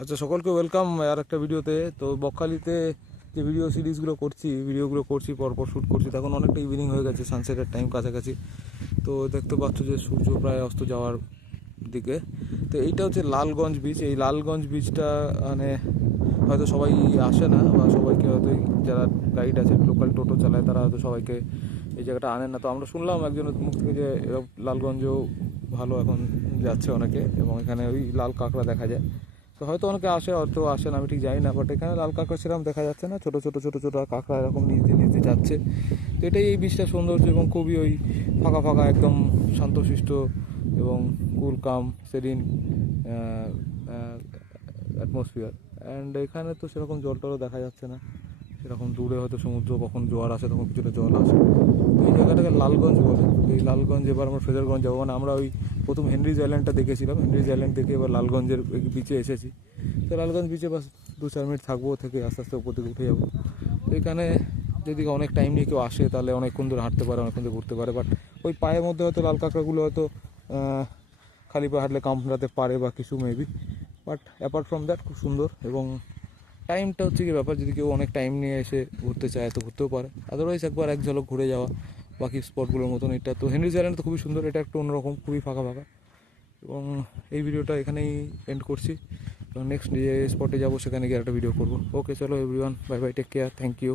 আচ্ছা, সকলকে ওয়েলকাম আর একটা ভিডিওতে। তো বকখালিতে যে ভিডিওগুলো করছি পরপর শ্যুট করছি, তখন অনেকটা ইভিনিং হয়ে গেছে, সানসেটের টাইম কাছাকাছি। তো দেখতে পাচ্ছ যে সূর্য প্রায় অস্ত যাওয়ার দিকে। তো এইটা হচ্ছে লালগঞ্জ বিচ। এই লালগঞ্জ বিচটা মানে হয়তো সবাই আসে না, বা সবাইকে হয়তো যারা গাইড আছে, লোকাল টোটো চালায়, তারা হয়তো সবাইকে এই জায়গাটা আনেন না। তো আমরা শুনলাম একজনের মুখ থেকে যে এরকম লালগঞ্জও ভালো এখন যাচ্ছে অনেকে, এবং এখানে ওই লাল কাঁকড়া দেখা যায়। তো হয়তো অনেকে আসে, হয়তো আসে না, আমি ঠিক জানি না। বাট এখানে লাল কাঁকড়া সেরকম দেখা যাচ্ছে না, ছোটো ছোটো ছোটো ছোটো কাঁকড়া এরকম নিতে যাচ্ছে। তো এটাই এই বীজটা সৌন্দর্য, এবং খুবই ওই ফাঁকা ফাঁকা, একদম শান্তশিষ্ট এবং কুল কাম সেরিন অ্যাটমসফিয়ার। অ্যান্ড এখানে তো সেরকম জল টলও দেখা যাচ্ছে না, সেরকম দূরে হয়তো সমুদ্র, কখন জোয়ার আসে তখন কিছুটা জল আসে। তো এই জায়গাটাকে লালগঞ্জ বলে। এই লালগঞ্জ, এবার আমরা ফ্রেজারগঞ্জ যাবো। মানে আমরা ওই প্রথম হেনরিজ আইল্যান্ডটা দেখেছিলাম, হেনরিজ আইল্যান্ড দেখে এবার লালগঞ্জের বিচে এসেছি। তো লালগঞ্জ বিচে বাস 2-4 মিনিট থাকবো, থেকে আস্তে আস্তে উপর দিকে উঠে যাবো। তো এখানে যদি অনেক টাইম নিয়ে কেউ আসে, তাহলে অনেকক্ষণ ধরে হাঁটতে পারে, অনেকক্ষণ ধরে ঘুরতে পারে। বাট ওই পায়ের মধ্যে হয়তো লাল কাঁকড়াগুলো হয়তো খালি পা হাঁটলে কামড়াতে পারে বা কিছু maybe. But apart from that খুব সুন্দর। এবং টাইমটা হচ্ছে কি ব্যাপার, যদি কেউ অনেক টাইম নিয়ে এসে ঘুরতে চায় তো ঘুরতেও পারে, আদারওয়াইজ একবার এক ঝলক ঘুরে যাওয়া বাকি স্পটগুলোর মতন। এটা তো হেনরিজ আইল্যান্ড তো খুবই সুন্দর, এটা একটু অন্যরকম, খুবই ফাঁকা ফাঁকা। এবং এই ভিডিওটা এখানেই এন্ড করছি, এবং নেক্সট যে স্পটে যাবো সেখানে গিয়ে একটা ভিডিও করবো। ওকে, চলো everyone, bye bye, take care, thank you.